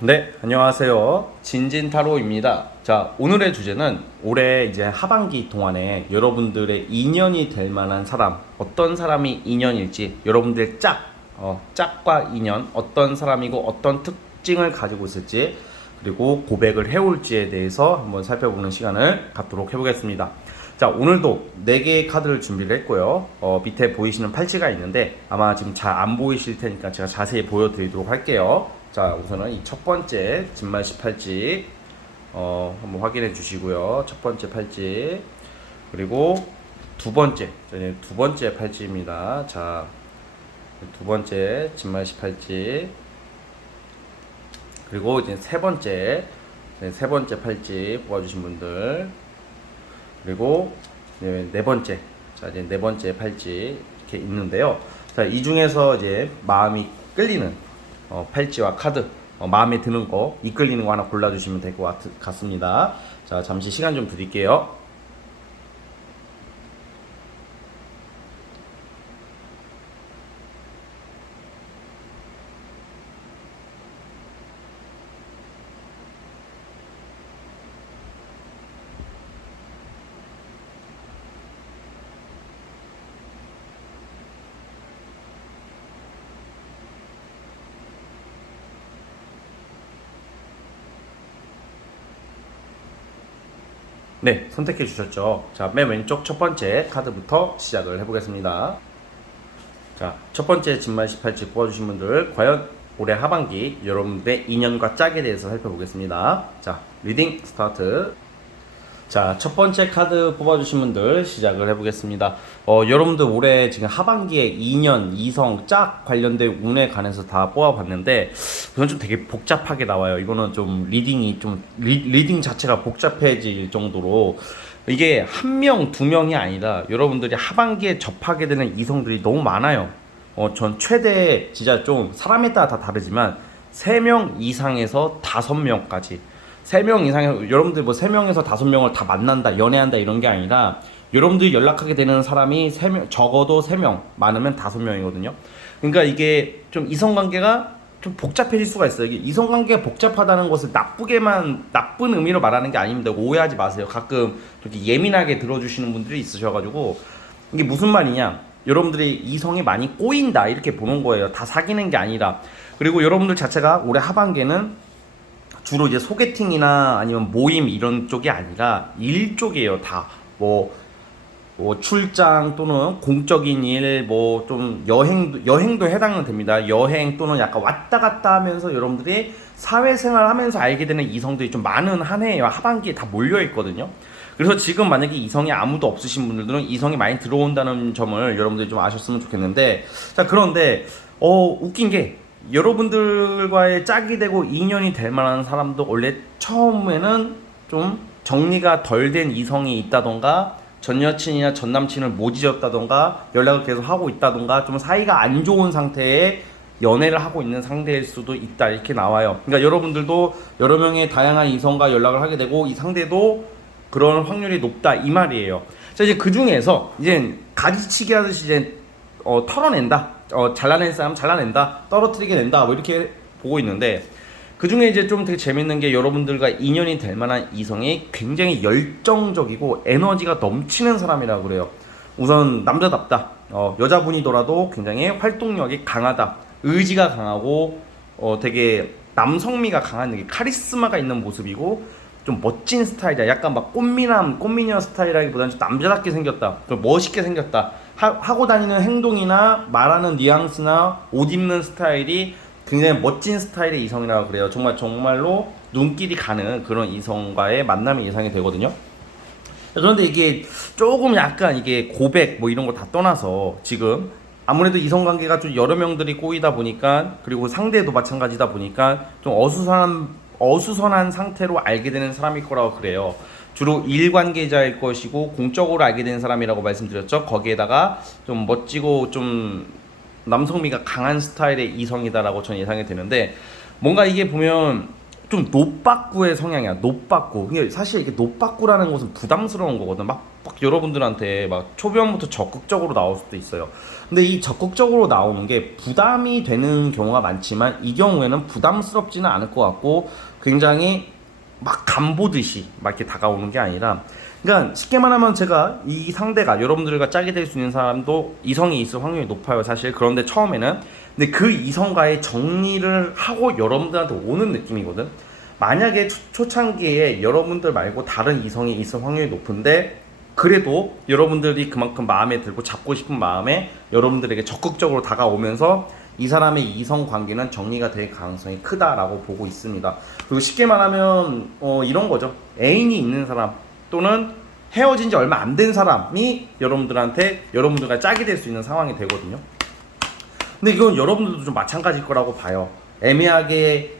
네, 안녕하세요. 진진타로입니다. 자, 오늘의 주제는 올해 이제 하반기 동안에 여러분들의 인연이 될 만한 사람, 어떤 사람이 인연일지, 여러분들의 짝과 인연, 어떤 사람이고 어떤 특징을 가지고 있을지, 그리고 고백을 해올지에 대해서 한번 살펴보는 시간을 갖도록 해보겠습니다. 자, 오늘도 4개의 카드를 준비를 했고요. 밑에 보이시는 팔찌가 있는데 아마 지금 잘 안 보이실 테니까 제가 자세히 보여드리도록 할게요. 자, 우선은 이 첫 번째 진말시 팔찌 한번 확인해 주시고요. 첫 번째 팔찌, 그리고 두 번째 팔찌입니다. 자, 두 번째 진말시 팔찌, 그리고 이제 세 번째 팔찌 뽑아주신 분들, 그리고 네 번째, 자 이제 네 번째 팔찌 이렇게 있는데요. 자, 이 중에서 이제 마음이 끌리는 팔찌와 카드, 마음에 드는 거, 이끌리는 거 하나 골라주시면 될 것 같습니다. 자, 잠시 시간 좀 드릴게요. 네, 선택해 주셨죠. 자, 맨 왼쪽 첫 번째 카드부터 시작을 해보겠습니다. 자, 첫 번째 진말 18지 뽑아주신 분들, 과연 올해 하반기 여러분들의 인연과 짝에 대해서 살펴보겠습니다. 자, 리딩 스타트. 자, 첫 번째 카드 뽑아주신 분들 시작을 해보겠습니다. 여러분들 올해 지금 하반기에 인연, 이성, 짝 관련된 운에 관해서 다 뽑아봤는데 이건 좀 되게 복잡하게 나와요. 이거는 좀 리딩이 좀 리딩 자체가 복잡해질 정도로, 이게 한 명, 두 명이 아니라 여러분들이 하반기에 접하게 되는 이성들이 너무 많아요. 전 최대 진짜 좀 사람에 따라 다 다르지만 3명 이상에서 5명까지, 3명 이상의, 여러분들 뭐 3명에서 5명을 다 만난다, 연애한다 이런 게 아니라 여러분들이 연락하게 되는 사람이 3명, 적어도 3명, 많으면 5명이거든요. 그러니까 이게 좀 이성관계가 좀 복잡해질 수가 있어요. 이게 이성관계가 복잡하다는 것을 나쁜 의미로 말하는 게 아닙니다. 오해하지 마세요. 가끔 이렇게 예민하게 들어주시는 분들이 있으셔가지고, 이게 무슨 말이냐, 여러분들이 이성이 많이 꼬인다 이렇게 보는 거예요. 다 사귀는 게 아니라. 그리고 여러분들 자체가 올해 하반기에는 주로 이제 소개팅이나 아니면 모임 이런 쪽이 아니라 일 쪽이에요. 다 뭐 출장 또는 공적인 일, 뭐 좀 여행도 해당은 됩니다. 여행 또는 약간 왔다 갔다 하면서 여러분들이 사회생활 하면서 알게 되는 이성들이 좀 많은 한 해예요. 하반기에 다 몰려 있거든요. 그래서 지금 만약에 이성이 아무도 없으신 분들은 이성이 많이 들어온다는 점을 여러분들이 좀 아셨으면 좋겠는데, 자, 그런데 웃긴 게, 여러분들과의 짝이 되고 인연이 될 만한 사람도 원래 처음에는 좀 정리가 덜 된 이성이 있다던가, 전 여친이나 전 남친을 못 잊었다던가, 연락을 계속 하고 있다던가, 좀 사이가 안 좋은 상태에 연애를 하고 있는 상대일 수도 있다 이렇게 나와요. 그러니까 여러분들도 여러 명의 다양한 이성과 연락을 하게 되고 이 상대도 그런 확률이 높다 이 말이에요. 자, 이제 그 중에서 이제 가지치기 하듯이 이제 털어낸다, 잘라낸 사람 잘라낸다, 떨어뜨리게 된다, 뭐 이렇게 보고 있는데, 그 중에 이제 좀 되게 재밌는 게, 여러분들과 인연이 될 만한 이성이 굉장히 열정적이고 에너지가 넘치는 사람이라고 그래요. 우선 남자답다. 여자분이더라도 굉장히 활동력이 강하다, 의지가 강하고 되게 남성미가 강한, 되게 카리스마가 있는 모습이고 좀 멋진 스타일이야. 약간 막 꽃미녀 스타일이라기보다는 좀 남자답게 생겼다, 좀 멋있게 생겼다, 하고 다니는 행동이나 말하는 뉘앙스나 옷 입는 스타일이 굉장히 멋진 스타일의 이성이라고 그래요. 정말로 눈길이 가는 그런 이성과의 만남이 예상이 되거든요. 그런데 이게 조금 약간 이게 고백 뭐 이런 거 다 떠나서, 지금 아무래도 이성관계가 좀 여러 명들이 꼬이다 보니까, 그리고 상대도 마찬가지다 보니까 좀 어수선한 상태로 알게 되는 사람일 거라고 그래요. 주로 일관계자일 것이고 공적으로 알게 되는 사람이라고 말씀드렸죠. 거기에다가 좀 멋지고 좀 남성미가 강한 스타일의 이성이다라고 저는 예상이 되는데, 뭔가 이게 보면 좀 노빠꾸의 성향이야. 노빠꾸. 이게 사실 이게 노빠꾸라는 것은 부담스러운 거거든. 막 여러분들한테 막 초반부터 적극적으로 나올 수도 있어요. 근데 이 적극적으로 나오는 게 부담이 되는 경우가 많지만 이 경우에는 부담스럽지는 않을 것 같고 굉장히 막 간보듯이 막 이렇게 다가오는 게 아니라, 그러니까 쉽게 말하면 제가 이 상대가 여러분들과 짝이 될 수 있는 사람도 이성이 있을 확률이 높아요, 사실. 그런데 처음에는, 근데 그 이성과의 정리를 하고 여러분들한테 오는 느낌이거든. 만약에 초창기에 여러분들 말고 다른 이성이 있을 확률이 높은데, 그래도 여러분들이 그만큼 마음에 들고 잡고 싶은 마음에 여러분들에게 적극적으로 다가오면서 이 사람의 이성 관계는 정리가 될 가능성이 크다라고 보고 있습니다. 그리고 쉽게 말하면 이런 거죠. 애인이 있는 사람 또는 헤어진 지 얼마 안 된 사람이 여러분들과 짝이 될 수 있는 상황이 되거든요. 근데 이건 여러분들도 좀 마찬가지일 거라고 봐요. 애매하게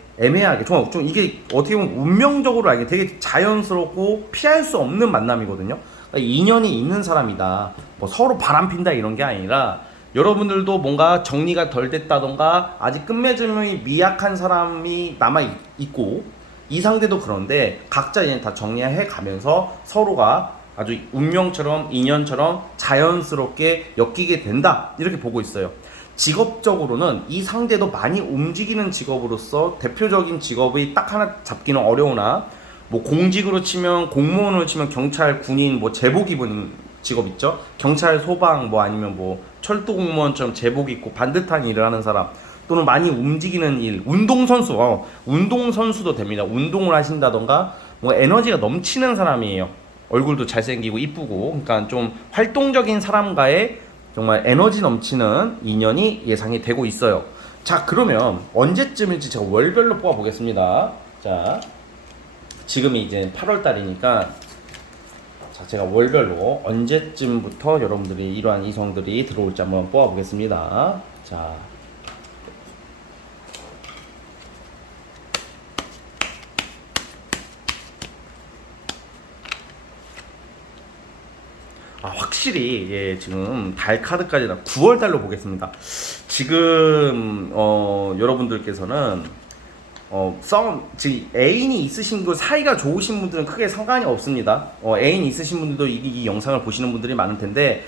정말 좀 이게 어떻게 보면 운명적으로 알게 되게 자연스럽고 피할 수 없는 만남이거든요. 그러니까 인연이 있는 사람이다. 뭐 서로 바람핀다 이런 게 아니라 여러분들도 뭔가 정리가 덜 됐다던가 아직 끝맺음이 미약한 사람이 남아 있고 이 상대도 그런데 각자 이제 다 정리해 가면서 서로가 아주 운명처럼 인연처럼 자연스럽게 엮이게 된다 이렇게 보고 있어요. 직업적으로는 이 상대도 많이 움직이는 직업으로서 대표적인 직업이 딱 하나 잡기는 어려우나, 뭐 공직으로 치면 공무원으로 치면 경찰, 군인, 뭐 제복 입은 직업 있죠. 경찰, 소방, 뭐 아니면 뭐 철도 공무원처럼 제복 입고 반듯한 일을 하는 사람, 또는 많이 움직이는 일, 운동선수도 됩니다. 운동을 하신다던가 뭐 에너지가 넘치는 사람이에요. 얼굴도 잘생기고 이쁘고, 그러니까 좀 활동적인 사람과의 정말 에너지 넘치는 인연이 예상이 되고 있어요. 자, 그러면 언제쯤일지 제가 월별로 뽑아 보겠습니다. 자, 지금이 이제 8월 달이니까 자, 제가 월별로 언제쯤부터 여러분들이 이러한 이성들이 들어올지 한번 뽑아 보겠습니다. 자, 확실히 예, 지금 달 카드까지 다 9월 달로 보겠습니다. 지금 여러분들께서는 지금 애인이 있으신 분, 사이가 좋으신 분들은 크게 상관이 없습니다. 애인이 있으신 분들도 이 영상을 보시는 분들이 많을 텐데,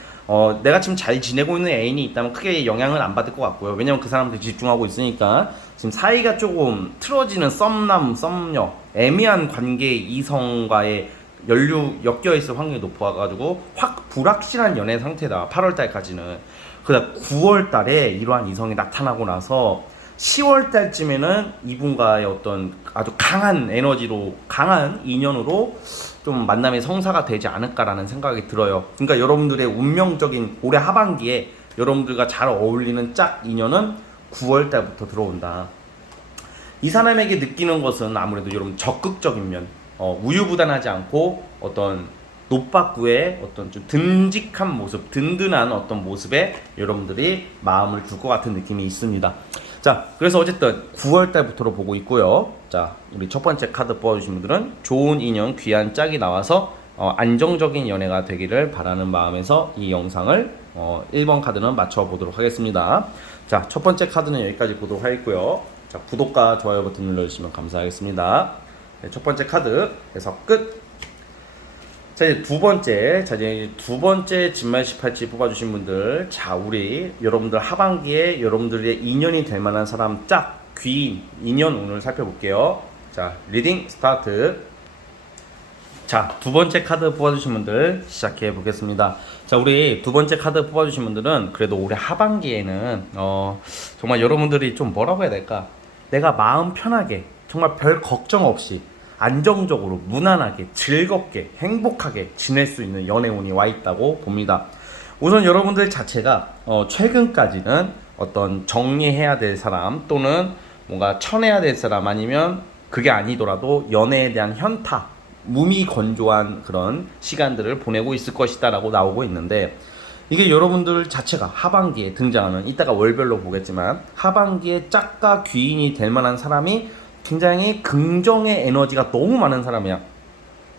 내가 지금 잘 지내고 있는 애인이 있다면 크게 영향을 안 받을 것 같고요. 왜냐면 그 사람들 집중하고 있으니까. 지금 사이가 조금 틀어지는 썸남, 썸녀, 애매한 관계 이성과의 엮여 있을 확률이 높아가지고 확 불확실한 연애 상태다. 8월 달까지는. 그다음 9월 달에 이러한 이성이 나타나고 나서 10월 달쯤에는 이분과의 어떤 아주 강한 에너지로, 강한 인연으로 좀 만남의 성사가 되지 않을까라는 생각이 들어요. 그러니까 여러분들의 운명적인 올해 하반기에 여러분들과 잘 어울리는 짝 인연은 9월 달부터 들어온다. 이 사람에게 느끼는 것은 아무래도 여러분 적극적인 면, 우유부단하지 않고 어떤 노빠꾸의 어떤 좀 듬직한 모습, 든든한 어떤 모습에 여러분들이 마음을 둘 것 같은 느낌이 있습니다. 자, 그래서 어쨌든 9월 달부터로 보고 있고요. 자, 우리 첫 번째 카드 뽑아주신 분들은 좋은 인연, 귀한 짝이 나와서 안정적인 연애가 되기를 바라는 마음에서 이 영상을 1번 카드는 맞춰보도록 하겠습니다. 자, 첫 번째 카드는 여기까지 보도록 하겠고요. 자, 구독과 좋아요 버튼 눌러주시면 감사하겠습니다. 네, 첫 번째 카드 해석 끝. 자, 이제 두 번째 진말시 팔찌 뽑아주신 분들, 자, 우리 여러분들 하반기에 여러분들의 인연이 될 만한 사람 짝, 귀인, 인연 오늘 살펴볼게요. 자, 리딩 스타트. 자, 두 번째 카드 뽑아주신 분들 시작해 보겠습니다. 자, 우리 두 번째 카드 뽑아주신 분들은 그래도 올해 하반기에는 정말 여러분들이 좀 뭐라고 해야 될까? 내가 마음 편하게 정말 별 걱정 없이 안정적으로 무난하게 즐겁게 행복하게 지낼 수 있는 연애운이 와 있다고 봅니다. 우선 여러분들 자체가 최근까지는 어떤 정리해야 될 사람 또는 뭔가 쳐내야 될 사람, 아니면 그게 아니더라도 연애에 대한 현타, 무미건조한 그런 시간들을 보내고 있을 것이다 라고 나오고 있는데, 이게 여러분들 자체가 하반기에 등장하는, 이따가 월별로 보겠지만 하반기에 짝과 귀인이 될 만한 사람이 굉장히 긍정의 에너지가 너무 많은 사람이야.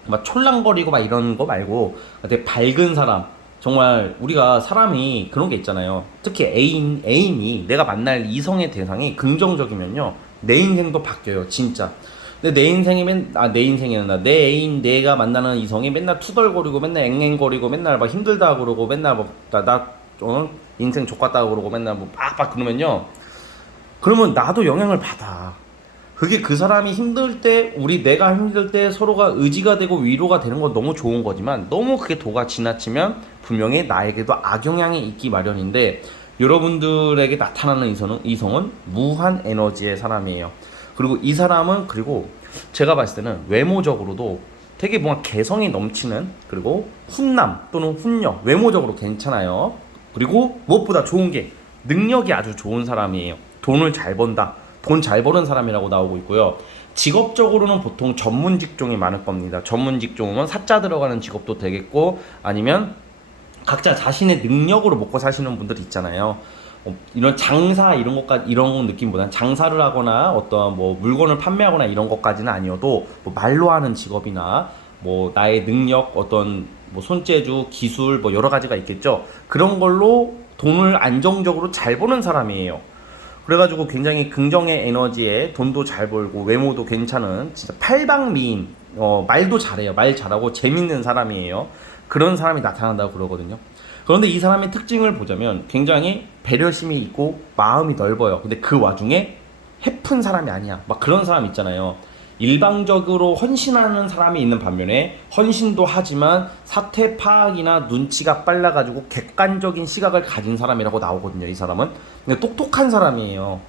막 촐랑거리고 막 이런 거 말고 되게 밝은 사람. 정말 우리가 사람이 그런 게 있잖아요. 특히 애인이, 내가 만날 이성의 대상이 긍정적이면요, 내 인생도 바뀌어요, 진짜. 근데 내 인생이 내 인생이란다. 내 애인, 내가 만나는 이성이 맨날 투덜거리고 맨날 앵앵거리고 맨날 막 힘들다 그러고 맨날 뭐 인생 족같다 그러고 맨날 뭐 빡빡 그러면요. 그러면 나도 영향을 받아. 그게 그 사람이 힘들 때, 내가 힘들 때 서로가 의지가 되고 위로가 되는 건 너무 좋은 거지만 너무 그게 도가 지나치면 분명히 나에게도 악영향이 있기 마련인데 여러분들에게 나타나는 이성은 무한 에너지의 사람이에요. 그리고 이 사람은 그리고 제가 봤을 때는 외모적으로도 되게 뭔가 개성이 넘치는 그리고 훈남 또는 훈녀 외모적으로 괜찮아요. 그리고 무엇보다 좋은 게 능력이 아주 좋은 사람이에요. 돈을 잘 번다. 돈 잘 버는 사람이라고 나오고 있고요. 직업적으로는 보통 전문 직종이 많을 겁니다. 전문 직종은 사자 들어가는 직업도 되겠고 아니면 각자 자신의 능력으로 먹고 사시는 분들 있잖아요. 이런 장사 이런 느낌보다는 장사를 하거나 어떤 뭐 물건을 판매하거나 이런 것까지는 아니어도 뭐 말로 하는 직업이나 뭐 나의 능력 어떤 뭐 손재주 기술 뭐 여러 가지가 있겠죠. 그런 걸로 돈을 안정적으로 잘 버는 사람이에요. 그래가지고 굉장히 긍정의 에너지에 돈도 잘 벌고 외모도 괜찮은 진짜 팔방미인 말도 잘해요. 말 잘하고 재밌는 사람이에요. 그런 사람이 나타난다고 그러거든요. 그런데 이 사람의 특징을 보자면 굉장히 배려심이 있고 마음이 넓어요. 근데 그 와중에 해픈 사람이 아니야. 막 그런 사람 있잖아요. 일방적으로 헌신하는 사람이 있는 반면에 헌신도 하지만 사태 파악이나 눈치가 빨라가지고 객관적인 시각을 가진 사람이라고 나오거든요. 이 사람은 근데 똑똑한 사람이에요.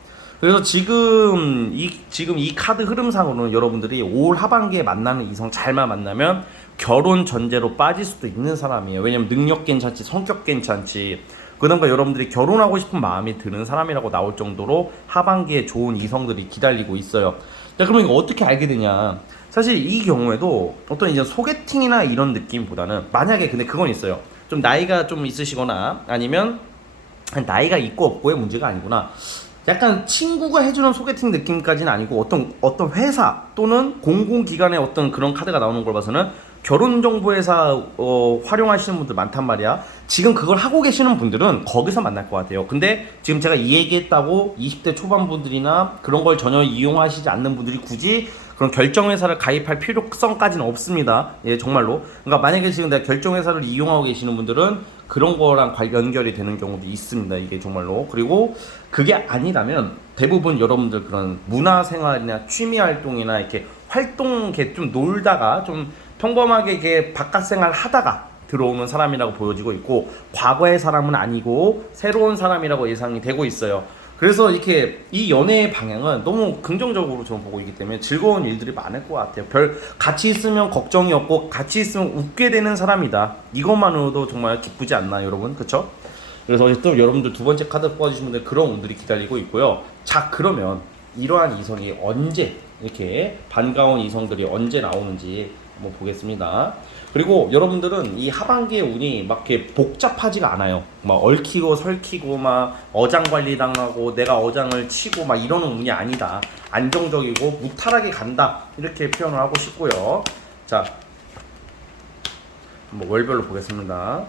그래서 지금 이 카드 흐름상으로는 여러분들이 올 하반기에 만나는 이성 잘만 만나면 결혼 전제로 빠질 수도 있는 사람이에요. 왜냐면 능력 괜찮지 성격 괜찮지 그다음에 여러분들이 결혼하고 싶은 마음이 드는 사람이라고 나올 정도로 하반기에 좋은 이성들이 기다리고 있어요. 자, 그러면 이거 어떻게 알게 되냐? 사실 이 경우에도 어떤 이제 소개팅이나 이런 느낌보다는 만약에 근데 그건 있어요. 좀 나이가 좀 있으시거나 아니면 나이가 있고 없고의 문제가 아니구나. 약간 친구가 해주는 소개팅 느낌까지는 아니고 어떤 회사 또는 공공기관의 어떤 그런 카드가 나오는 걸 봐서는 결혼정보회사 활용하시는 분들 많단 말이야. 지금 그걸 하고 계시는 분들은 거기서 만날 것 같아요. 근데 지금 제가 이 얘기했다고 20대 초반 분들이나 그런 걸 전혀 이용하시지 않는 분들이 굳이 그런 결정회사를 가입할 필요성까지는 없습니다. 예, 정말로. 그러니까 만약에 지금 내가 결정회사를 이용하고 계시는 분들은 그런 거랑 연결이 되는 경우도 있습니다. 이게 정말로. 그리고 그게 아니라면 대부분 여러분들 그런 문화생활이나 취미활동이나 이렇게 활동 이렇게 좀 놀다가 좀 평범하게 이렇게 바깥생활 하다가 들어오는 사람이라고 보여지고 있고 과거의 사람은 아니고 새로운 사람이라고 예상이 되고 있어요. 그래서 이렇게 이 연애의 방향은 너무 긍정적으로 저는 보고 있기 때문에 즐거운 일들이 많을 것 같아요. 같이 있으면 걱정이 없고 같이 있으면 웃게 되는 사람이다. 이것만으로도 정말 기쁘지 않나 여러분, 그쵸? 그래서 또 여러분들 두 번째 카드 뽑아주신 분들 그런 운들이 기다리고 있고요. 자, 그러면 이러한 이성이 언제 이렇게 반가운 이성들이 언제 나오는지 한번 보겠습니다. 그리고 여러분들은 이 하반기의 운이 막 이렇게 복잡하지가 않아요. 막 얽히고 설키고 막 어장 관리 당하고 내가 어장을 치고 막 이러는 운이 아니다. 안정적이고 무탈하게 간다. 이렇게 표현을 하고 싶고요. 자, 한번 월별로 보겠습니다.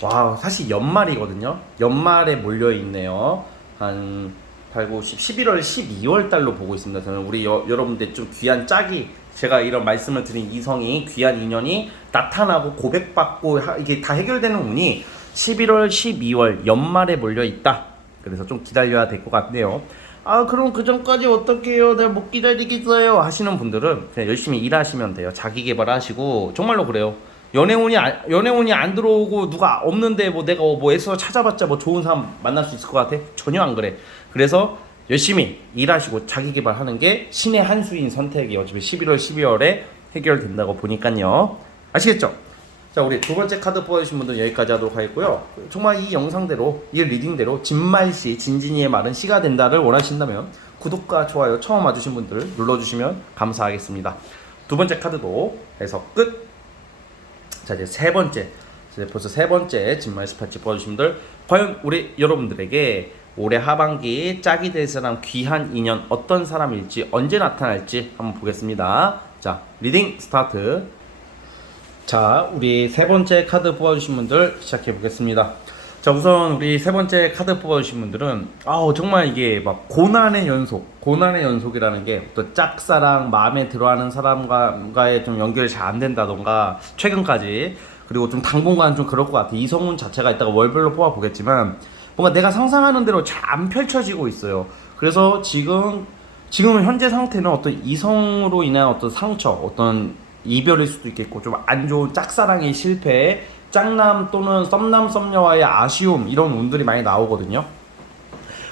와, 사실 연말이거든요. 연말에 몰려있네요. 한 8, 9, 10, 11월, 12월 달로 보고 있습니다. 저는 우리 여러분들 좀 귀한 짝이 제가 이런 말씀을 드린 이성이 귀한 인연이 나타나고 고백받고 이게 다 해결되는 운이 11월, 12월 연말에 몰려있다. 그래서 좀 기다려야 될 것 같네요. 아, 그럼 그 전까지 어떻게 해요? 내가 못 기다리겠어요 하시는 분들은 그냥 열심히 일하시면 돼요. 자기 개발하시고 정말로 그래요. 연애운이 안 들어오고 누가 없는데 뭐 내가 뭐 애써 찾아봤자 뭐 좋은 사람 만날 수 있을 것 같아? 전혀 안 그래. 그래서 열심히 일하시고 자기 개발하는 게 신의 한 수인 선택이 어차피 11월, 12월에 해결된다고 보니까요. 아시겠죠? 자, 우리 두 번째 카드 뽑아주신 분들 여기까지 하도록 하겠고요. 정말 이 영상대로, 이 리딩대로 진말씨, 진진이의 말은 시가 된다를 원하신다면 구독과 좋아요 처음 와주신 분들 눌러주시면 감사하겠습니다. 두 번째 카드도 해서 끝! 자, 이제 벌써 세 번째 진말 18지 뽑아주신 분들 과연 우리 여러분들에게 올해 하반기 짝이 될 사람 귀한 인연 어떤 사람일지 언제 나타날지 한번 보겠습니다. 자, 리딩 스타트. 자, 우리 세 번째 카드 뽑아주신 분들 시작해 보겠습니다. 자, 우선 우리 세 번째 카드 뽑아주신 분들은 정말 이게 막 고난의 연속이라는 게 또 짝사랑, 마음에 들어하는 사람과의 좀 연결이 잘 안 된다던가 최근까지, 그리고 좀 당분간 좀 그럴 것 같아. 이성운 자체가 이따가 월별로 뽑아 보겠지만 뭔가 내가 상상하는 대로 잘 안 펼쳐지고 있어요. 그래서 지금 현재 상태는 어떤 이성으로 인한 어떤 상처, 어떤 이별일 수도 있겠고, 좀 안 좋은 짝사랑의 실패, 짝남 또는 썸남 썸녀와의 아쉬움, 이런 운들이 많이 나오거든요.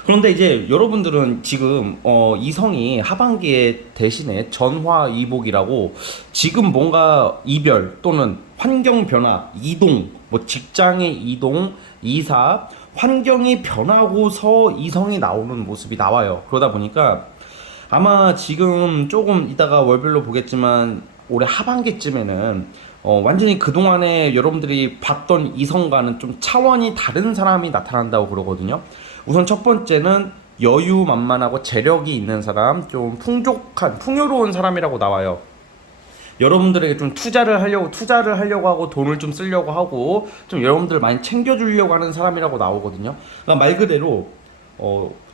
그런데 이제 여러분들은 지금 이성이 하반기에 대신에 전화위복이라고, 지금 뭔가 이별 또는 환경 변화, 이동, 뭐 직장의 이동, 이사, 환경이 변하고서 이성이 나오는 모습이 나와요. 그러다 보니까 아마 지금 조금 이따가 월별로 보겠지만 올해 하반기쯤에는 완전히 그동안에 여러분들이 봤던 이성과는 좀 차원이 다른 사람이 나타난다고 그러거든요. 우선 첫 번째는 여유만만하고 재력이 있는 사람, 좀 풍요로운 사람이라고 나와요. 여러분들에게 좀 투자를 하려고 하고 돈을 좀 쓰려고 하고 좀 여러분들 많이 챙겨주려고 하는 사람이라고 나오거든요. 그러니까 말 그대로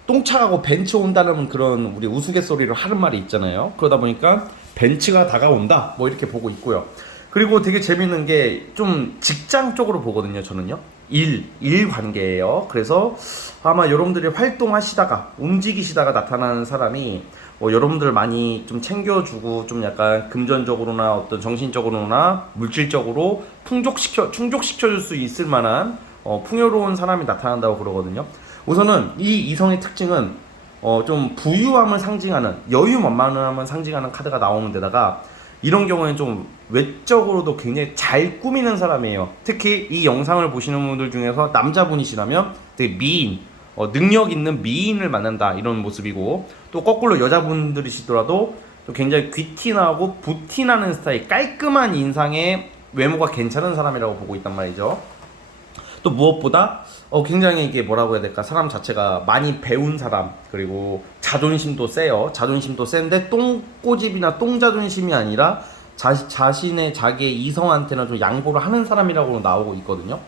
똥차가고 벤츠 온다는 그런 우리 우스갯소리로 하는 말이 있잖아요. 그러다 보니까 벤츠가 다가온다, 뭐 이렇게 보고 있고요. 그리고 되게 재밌는 게 좀 직장 쪽으로 보거든요. 저는요, 일 관계예요. 그래서 아마 여러분들이 활동하시다가 움직이시다가 나타나는 사람이 여러분들 많이 좀 챙겨주고 좀 약간 금전적으로나 어떤 정신적으로나 물질적으로 충족시켜줄 수 있을 만한 풍요로운 사람이 나타난다고 그러거든요. 우선은 이 이성의 특징은 좀 부유함을 상징하는, 여유만만함을 상징하는 카드가 나오는 데다가 이런 경우에는 좀 외적으로도 굉장히 잘 꾸미는 사람이에요. 특히 이 영상을 보시는 분들 중에서 남자분이시라면 되게 미인, 능력 있는 미인을 만난다, 이런 모습이고, 또 거꾸로 여자분들이시더라도 또 굉장히 귀티나고 부티나는 스타일, 깔끔한 인상의 외모가 괜찮은 사람이라고 보고 있단 말이죠. 또 무엇보다 굉장히 이게 뭐라고 해야 될까, 사람 자체가 많이 배운 사람, 그리고 자존심도 세요. 자존심도 센데 똥꼬집이나 똥자존심이 아니라 자기의 이성한테는 좀 양보를 하는 사람이라고 나오고 있거든요.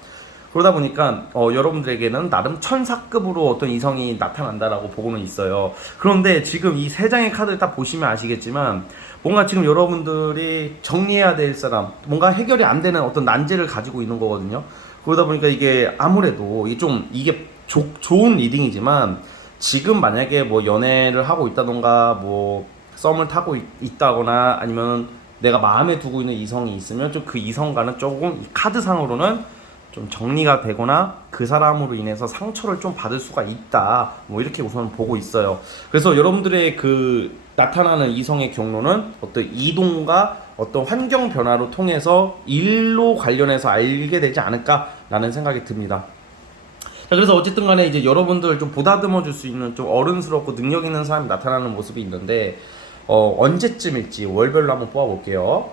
그러다 보니까 여러분들에게는 나름 천사급으로 어떤 이성이 나타난다라고 보고는 있어요. 그런데 지금 이 세 장의 카드를 딱 보시면 아시겠지만 뭔가 지금 여러분들이 정리해야 될 사람, 뭔가 해결이 안 되는 어떤 난제를 가지고 있는 거거든요. 그러다 보니까 이게 아무래도 이게 좋은 리딩이지만, 지금 만약에 뭐 연애를 하고 있다던가 뭐 썸을 타고 있다거나 아니면 내가 마음에 두고 있는 이성이 있으면 좀 그 이성과는 조금 카드상으로는 좀 정리가 되거나 그 사람으로 인해서 상처를 좀 받을 수가 있다, 뭐 이렇게 우선 보고 있어요. 그래서 여러분들의 그 나타나는 이성의 경로는 어떤 이동과 어떤 환경 변화로 통해서 일로 관련해서 알게 되지 않을까라는 생각이 듭니다. 자, 그래서 어쨌든 간에 이제 여러분들 좀 보다듬어 줄 수 있는 좀 어른스럽고 능력 있는 사람이 나타나는 모습이 있는데 언제쯤일지 월별로 한번 뽑아 볼게요.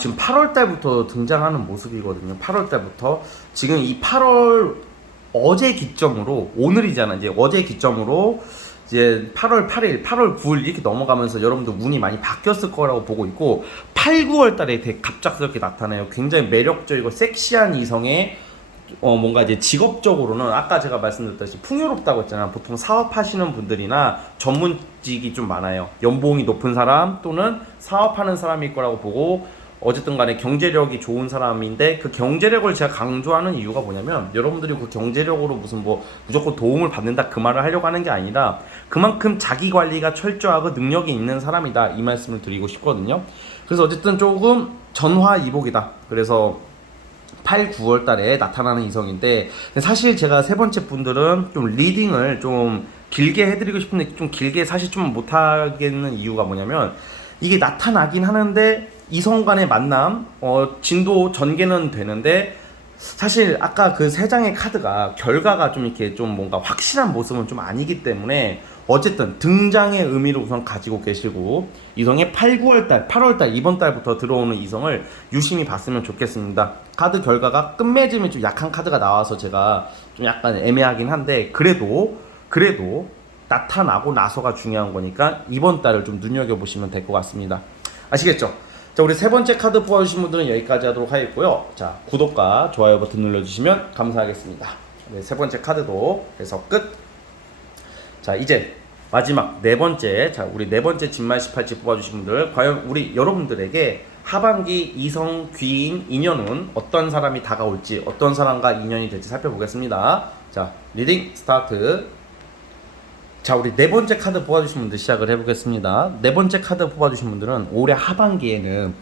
지금 8월 달부터 등장하는 모습이거든요. 8월 달부터 지금 이 8월 어제 기점으로, 오늘이잖아. 이제 어제 기점으로 이제 8월 8일, 8월 9일 이렇게 넘어가면서 여러분들 운이 많이 바뀌었을 거라고 보고 있고, 8, 9월 달에 되게 갑작스럽게 나타나요. 굉장히 매력적이고 섹시한 이성의 뭔가 이제 직업적으로는 아까 제가 말씀드렸다시피 풍요롭다고 했잖아요. 보통 사업하시는 분들이나 전문직이 좀 많아요. 연봉이 높은 사람 또는 사업하는 사람일 거라고 보고, 어쨌든 간에 경제력이 좋은 사람인데, 그 경제력을 제가 강조하는 이유가 뭐냐면, 여러분들이 그 경제력으로 무슨 뭐 무조건 도움을 받는다 그 말을 하려고 하는 게 아니라, 그만큼 자기 관리가 철저하고 능력이 있는 사람이다, 이 말씀을 드리고 싶거든요. 그래서 어쨌든 조금 전화위복이다. 그래서 8, 9월 달에 나타나는 이성인데, 사실 제가 세 번째 분들은 좀 리딩을 좀 길게 해드리고 싶은데, 좀 길게 사실 좀 못하겠는 이유가 뭐냐면, 이게 나타나긴 하는데 이성 간의 만남, 진도 전개는 되는데, 사실 아까 그 세 장의 카드가 결과가 좀 이렇게 좀 뭔가 확실한 모습은 좀 아니기 때문에 어쨌든 등장의 의미를 우선 가지고 계시고 이성의 8, 9월달, 8월달 이번 달부터 들어오는 이성을 유심히 봤으면 좋겠습니다. 카드 결과가 끝맺음이 좀 약한 카드가 나와서 제가 좀 약간 애매하긴 한데 그래도 나타나고 나서가 중요한 거니까 이번 달을 좀 눈여겨보시면 될 것 같습니다. 아시겠죠? 자, 우리 세 번째 카드 뽑아주신 분들은 여기까지 하도록 하겠고요. 자, 구독과 좋아요 버튼 눌러주시면 감사하겠습니다. 네, 세 번째 카드도 해서 끝. 자, 이제 마지막 네 번째, 자, 우리 네 번째 진말 18지 뽑아주신 분들, 과연 우리 여러분들에게 하반기 이성, 귀인, 인연은 어떤 사람이 다가올지, 어떤 사람과 인연이 될지 살펴보겠습니다. 자, 리딩 스타트. 자, 우리 네 번째 카드 뽑아주신 분들 시작을 해보겠습니다. 네 번째 카드 뽑아주신 분들은 올해 하반기에는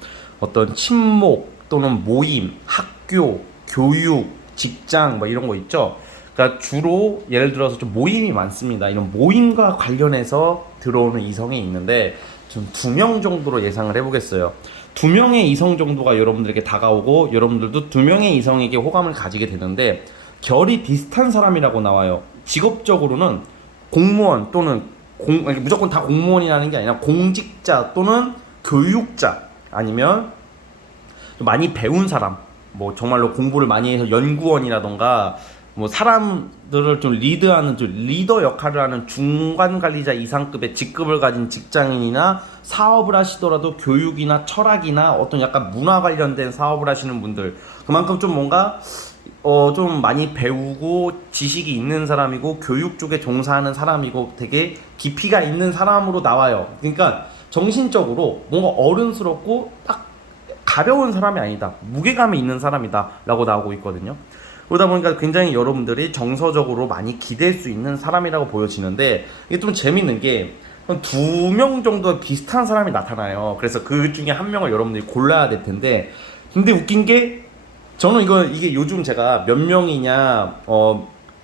어떤 친목 또는 모임, 학교, 교육, 직장 뭐 이런 거 있죠. 그러니까 주로 예를 들어서 좀 모임이 많습니다. 이런 모임과 관련해서 들어오는 이성이 있는데 좀 2명 정도로 예상을 해보겠어요. 2명의 이성 정도가 여러분들에게 다가오고 여러분들도 2명의 이성에게 호감을 가지게 되는데 결이 비슷한 사람이라고 나와요. 직업적으로는 공무원 또는 무조건 다 공무원이라는 게 아니라 공직자 또는 교육자 아니면 좀 많이 배운 사람, 뭐 정말로 공부를 많이 해서 연구원이라던가 뭐 사람들을 좀 리드하는 좀 리더 역할을 하는 중간 관리자 이상급의 직급을 가진 직장인이나 사업을 하시더라도 교육이나 철학이나 어떤 약간 문화 관련된 사업을 하시는 분들 그만큼 좀 뭔가 좀 많이 배우고 지식이 있는 사람이고 교육 쪽에 종사하는 사람이고 되게 깊이가 있는 사람으로 나와요. 그러니까 정신적으로 뭔가 어른스럽고 딱 가벼운 사람이 아니다. 무게감이 있는 사람이다 라고 나오고 있거든요. 그러다 보니까 굉장히 여러분들이 정서적으로 많이 기댈 수 있는 사람이라고 보여지는데 이게 좀 재밌는 게 2명 정도 비슷한 사람이 나타나요. 그래서 그 중에 한 명을 여러분들이 골라야 될 텐데 근데 웃긴 게 저는 이게 요즘 제가 몇 명이냐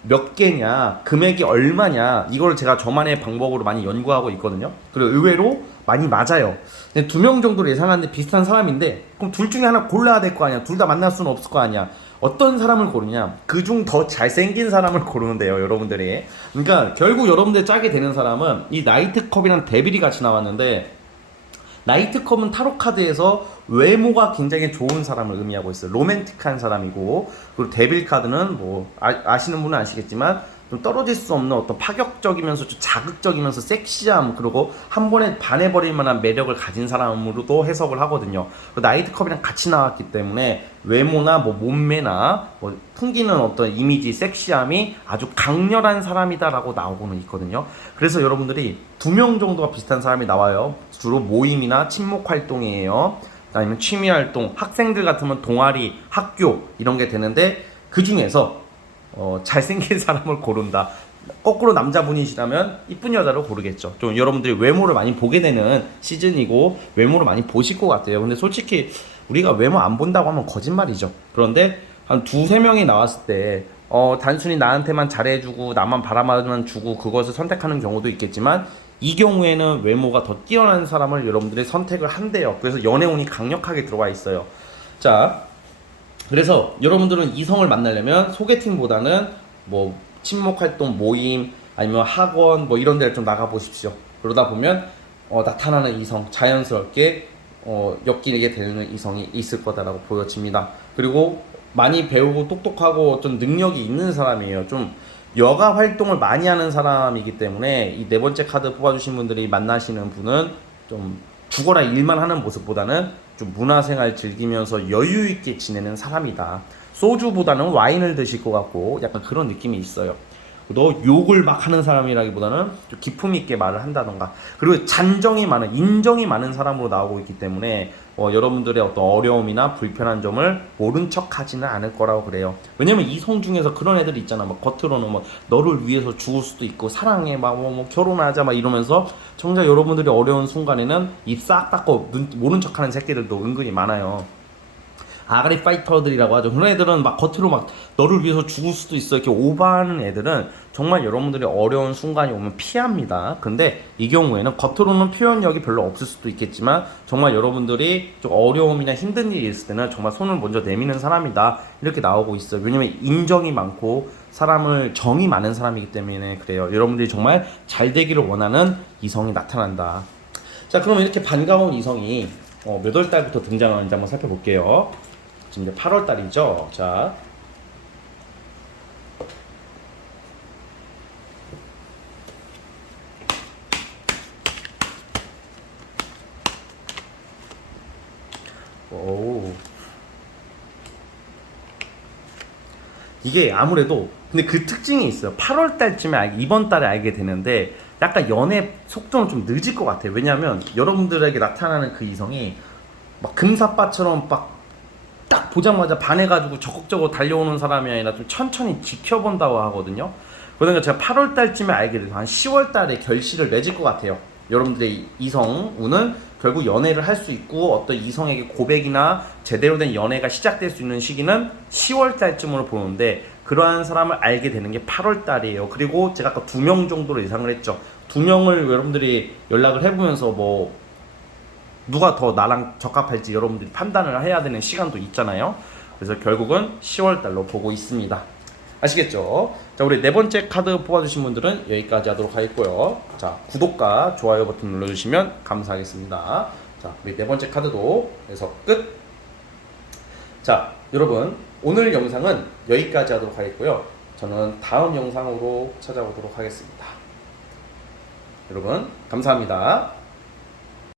몇 개냐 금액이 얼마냐 이걸 제가 저만의 방법으로 많이 연구하고 있거든요. 그리고 의외로 많이 맞아요. 2명 정도로 예상하는데 비슷한 사람인데 그럼 둘 중에 하나 골라야 될 거 아니야. 둘 다 만날 수는 없을 거 아니야. 어떤 사람을 고르냐? 그중 더 잘생긴 사람을 고르면 돼요, 여러분들이. 그러니까 결국 여러분들 짜게 되는 사람은 이 나이트컵이랑 데빌이 같이 나왔는데 나이트컵은 타로 카드에서 외모가 굉장히 좋은 사람을 의미하고 있어요. 로맨틱한 사람이고 그리고 데빌 카드는 뭐 아시는 분은 아시겠지만 좀 떨어질 수 없는 어떤 파격적이면서 좀 자극적이면서 섹시함 그리고 한 번에 반해버릴 만한 매력을 가진 사람으로도 해석을 하거든요. 나이트컵이랑 같이 나왔기 때문에 외모나 뭐 몸매나 뭐 풍기는 어떤 이미지 섹시함이 아주 강렬한 사람이다라고 나오고는 있거든요. 그래서 여러분들이 2명 정도가 비슷한 사람이 나와요. 주로 모임이나 친목 활동이에요. 아니면 취미 활동, 학생들 같으면 동아리, 학교 이런 게 되는데 그 중에서 잘생긴 사람을 고른다. 거꾸로 남자분이시라면 이쁜 여자를 고르겠죠. 좀 여러분들이 외모를 많이 보게 되는 시즌이고 외모를 많이 보실 것 같아요. 근데 솔직히 우리가 외모 안 본다고 하면 거짓말이죠. 그런데 한 2-3명이 나왔을 때 단순히 나한테만 잘해주고 나만 바라만 주고 그것을 선택하는 경우도 있겠지만 이 경우에는 외모가 더 뛰어난 사람을 여러분들이 선택을 한대요. 그래서 연애운이 강력하게 들어와 있어요. 자, 그래서 여러분들은 이성을 만나려면 소개팅보다는 뭐 친목활동 모임 아니면 학원 뭐 이런 데를 좀 나가보십시오. 그러다 보면 나타나는 이성 자연스럽게 엮이게 되는 이성이 있을 거다라고 보여집니다. 그리고 많이 배우고 똑똑하고 어떤 능력이 있는 사람이에요. 좀 여가 활동을 많이 하는 사람이기 때문에 이 네 번째 카드 뽑아주신 분들이 만나시는 분은 좀 죽어라 일만 하는 모습보다는 좀 문화생활 즐기면서 여유있게 지내는 사람이다. 소주보다는 와인을 드실 것 같고 약간 그런 느낌이 있어요. 너 욕을 막 하는 사람이라기보다는 좀 기품 있게 말을 한다던가 그리고 잔정이 많은 인정이 많은 사람으로 나오고 있기 때문에 여러분들의 어떤 어려움이나 불편한 점을 모른 척 하지는 않을 거라고 그래요. 왜냐면 이성 중에서 그런 애들이 있잖아. 막 겉으로는 막 너를 위해서 죽을 수도 있고 사랑해 막 뭐 결혼하자 막 이러면서 정작 여러분들이 어려운 순간에는 입 싹 닫고 모른 척 하는 새끼들도 은근히 많아요. 아가리 파이터들이라고 하죠. 그런 애들은 막 겉으로 막 너를 위해서 죽을 수도 있어 이렇게 오버하는 애들은 정말 여러분들이 어려운 순간이 오면 피합니다. 근데 이 경우에는 겉으로는 표현력이 별로 없을 수도 있겠지만 정말 여러분들이 좀 어려움이나 힘든 일이 있을 때는 정말 손을 먼저 내미는 사람이다 이렇게 나오고 있어요. 왜냐면 인정이 많고 사람을 정이 많은 사람이기 때문에 그래요. 여러분들이 정말 잘 되기를 원하는 이성이 나타난다. 자, 그럼 이렇게 반가운 이성이 몇 월 달부터 등장하는지 한번 살펴볼게요. 지금 이제 8월 달이죠. 자, 오, 이게 아무래도 근데 그 특징이 있어요. 8월 달쯤에 이번 달에 알게 되는데 약간 연애 속도는 좀 늦을 것 같아요. 왜냐하면 여러분들에게 나타나는 그 이성이 막 금사빠처럼 막 딱 보자마자 반해가지고 적극적으로 달려오는 사람이 아니라 좀 천천히 지켜본다고 하거든요. 그러니까 제가 8월 달쯤에 알게 돼서 한 10월 달에 결실을 맺을 것 같아요. 여러분들의 이성운은 결국 연애를 할 수 있고 어떤 이성에게 고백이나 제대로 된 연애가 시작될 수 있는 시기는 10월 달쯤으로 보는데 그러한 사람을 알게 되는 게 8월 달이에요. 그리고 제가 아까 2명 정도로 예상을 했죠. 2명을 여러분들이 연락을 해보면서 뭐 누가 더 나랑 적합할지 여러분들이 판단을 해야 되는 시간도 있잖아요. 그래서 결국은 10월 달로 보고 있습니다. 아시겠죠? 자, 우리 네 번째 카드 뽑아주신 분들은 여기까지 하도록 하겠고요. 자, 구독과 좋아요 버튼 눌러주시면 감사하겠습니다. 자, 우리 네 번째 카드도 해서 끝. 자, 여러분 오늘 영상은 여기까지 하도록 하겠고요. 저는 다음 영상으로 찾아오도록 하겠습니다. 여러분 감사합니다.